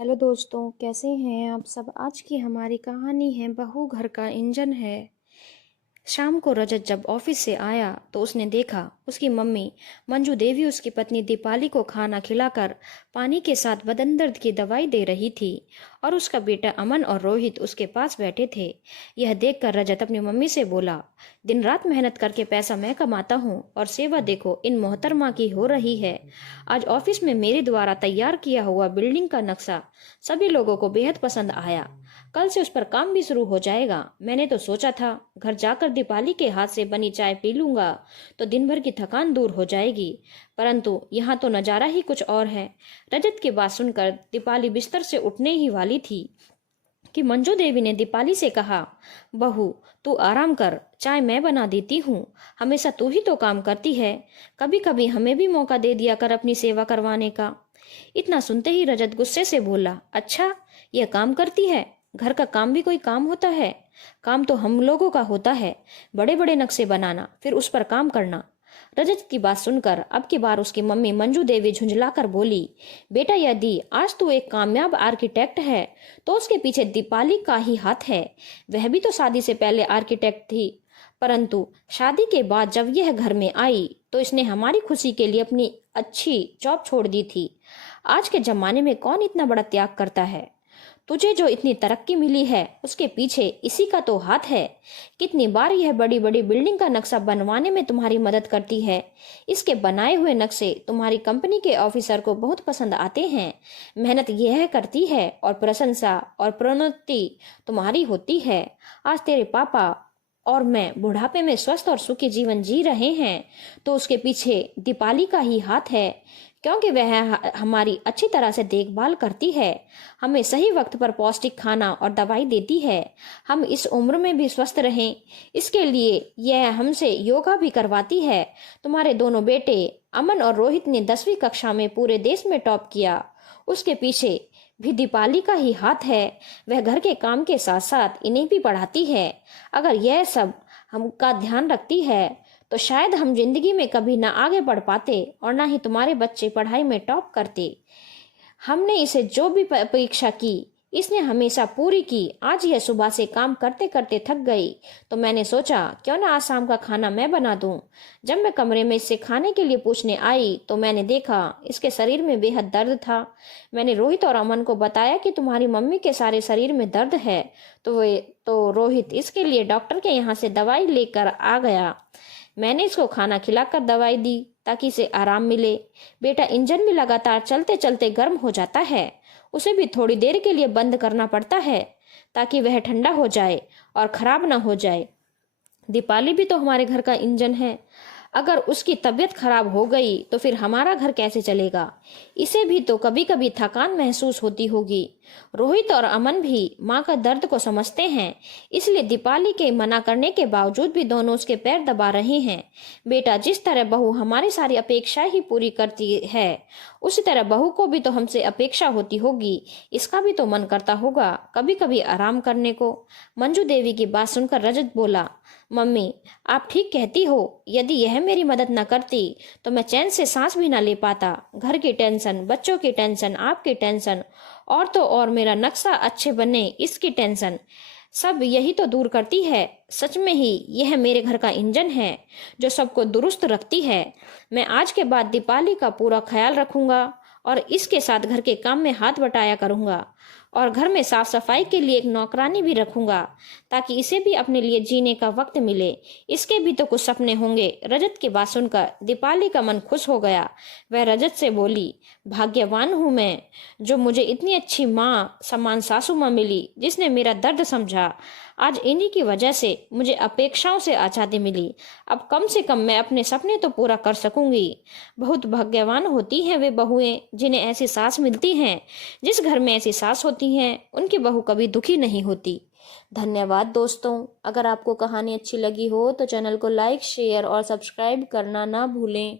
Hello दोस्तों, कैसे हैं आप सब। आज की हमारी कहानी है बहू घर का इंजन है। शाम को रजत जब ऑफिस से आया तो उसने देखा उसकी मम्मी मंजू देवी उसकी पत्नी दीपाली को खाना खिलाकर पानी के साथ बदन दर्द की दवाई दे रही थी और उसका बेटा अमन और रोहित उसके पास बैठे थे। यह देखकर रजत अपनी मम्मी से बोला, दिन रात मेहनत करके पैसा मैं कमाता हूँ और सेवा देखो इन मोहतरमा की हो रही है। आज ऑफिस में मेरे द्वारा तैयार किया हुआ बिल्डिंग का नक्शा सभी लोगों को बेहद पसंद आया। कल से उस पर काम भी शुरू हो जाएगा। मैंने तो सोचा था घर जाकर दीपाली के हाथ से बनी चाय पी लूंगा तो दिन भर की थकान दूर हो जाएगी, परंतु यहाँ तो नजारा ही कुछ और है। रजत की बात सुनकर दीपाली बिस्तर से उठने ही वाली थी कि मंजू देवी ने दीपाली से कहा, बहू तू आराम कर, चाय मैं बना देती हूँ। हमेशा तू ही तो काम करती है, कभी कभी हमें भी मौका दे दिया कर अपनी सेवा करवाने का। इतना सुनते ही रजत गुस्से से बोला, अच्छा यह काम करती है? घर का काम भी कोई काम होता है? काम तो हम लोगों का होता है, बड़े बड़े नक्शे बनाना फिर उस पर काम करना। रजत की बात सुनकर अब की बार उसकी मम्मी मंजू देवी झुंझलाकर बोली, बेटा यदि आज तू एक कामयाब आर्किटेक्ट है तो उसके पीछे दीपाली का ही हाथ है। वह भी तो शादी से पहले आर्किटेक्ट थी, परंतु शादी के बाद जब यह घर में आई तो इसने हमारी खुशी के लिए अपनी अच्छी जॉब छोड़ दी थी। आज के जमाने में कौन इतना बड़ा त्याग करता है? तुझे जो इतनी तरक्की मिली है उसके पीछे इसी का तो हाथ है। कितनी बार यह बड़ी बड़ी बिल्डिंग का नक्शा बनवाने में तुम्हारी मदद करती है। इसके बनाए हुए नक्शे तुम्हारी कंपनी के ऑफिसर को बहुत पसंद आते हैं। मेहनत यह करती है और प्रशंसा और प्रोन्नति तुम्हारी होती है। आज तेरे पापा और मैं बुढ़ापे में स्वस्थ और सुखी जीवन जी रहे हैं तो उसके पीछे दीपाली का ही हाथ है, क्योंकि वह हमारी अच्छी तरह से देखभाल करती है, हमें सही वक्त पर पौष्टिक खाना और दवाई देती है। हम इस उम्र में भी स्वस्थ रहें इसके लिए यह हमसे योगा भी करवाती है। तुम्हारे दोनों बेटे अमन और रोहित ने 10वीं कक्षा में पूरे देश में टॉप किया, उसके पीछे भी दीपाली का ही हाथ है। वह घर के काम के साथ साथ इन्हें भी पढ़ाती है। अगर यह सब हमका ध्यान रखती है तो शायद हम जिंदगी में कभी ना आगे बढ़ पाते और ना ही तुम्हारे बच्चे पढ़ाई में टॉप करते। हमने इसे जो भी परीक्षा की इसने हमेशा पूरी की। आज यह सुबह से काम करते करते थक गई तो मैंने सोचा क्यों ना आज शाम का खाना मैं बना दूं। जब मैं कमरे में इससे खाने के लिए पूछने आई तो मैंने देखा इसके शरीर में बेहद दर्द था। मैंने रोहित और अमन को बताया कि तुम्हारी मम्मी के सारे शरीर में दर्द है तो रोहित इसके लिए डॉक्टर के यहाँ से दवाई लेकर आ गया। मैंने इसको खाना खिलाकर दवाई दी ताकि इसे आराम मिले। बेटा इंजन भी लगातार चलते चलते गर्म हो जाता है, उसे भी थोड़ी देर के लिए बंद करना पड़ता है ताकि वह ठंडा हो जाए और खराब ना हो जाए। दीपाली भी तो हमारे घर का इंजन है, अगर उसकी तबीयत खराब हो गई तो फिर हमारा घर कैसे चलेगा। इसे भी तो कभी कभी थकान महसूस होती होगी। रोहित और अमन भी माँ का दर्द को समझते हैं, इसलिए दीपाली के मना करने के बावजूद भी दोनों उसके पैर दबा रहे हैं। बेटा जिस तरह बहू हमारी सारी अपेक्षाएं ही पूरी करती है उसी तरह बहू को भी तो हमसे अपेक्षा होती होगी। इसका भी तो मन करता होगा कभी कभी आराम करने को। मंजू देवी की बात सुनकर रजत बोला, मम्मी आप ठीक कहती हो, यदि यह मेरी मदद न करती तो मैं चैन से सांस भी न ले पाता। घर की टेंशन, बच्चों की टेंशन, आपकी टेंशन और तो और मेरा नक्शा अच्छे बनने इसकी टेंशन, सब यही तो दूर करती है। सच में ही यह मेरे घर का इंजन है जो सबको दुरुस्त रखती है। मैं आज के बाद दीपाली का पूरा ख्याल रखूंगा और इसके साथ घर के काम में हाथ बटाया करूंगा और घर में साफ सफाई के लिए एक नौकरानी भी रखूंगा ताकि इसे भी अपने लिए जीने का वक्त मिले। इसके भी तो कुछ सपने होंगे। रजत की बात सुनकर दीपाली का मन खुश हो गया। वह रजत से बोली, भाग्यवान हूं मैं जो मुझे इतनी अच्छी माँ समान सासू माँ मिली जिसने मेरा दर्द समझा। आज इन्हीं की वजह से मुझे अपेक्षाओं से आज़ादी मिली। अब कम से कम मैं अपने सपने तो पूरा कर सकूंगी। बहुत भाग्यवान होती हैं वे बहुएं जिन्हें ऐसी सास मिलती हैं। जिस घर में ऐसी सास होती हैं उनकी बहू कभी दुखी नहीं होती। धन्यवाद दोस्तों। अगर आपको कहानी अच्छी लगी हो तो चैनल को लाइक, शेयर और सब्सक्राइब करना ना भूलें।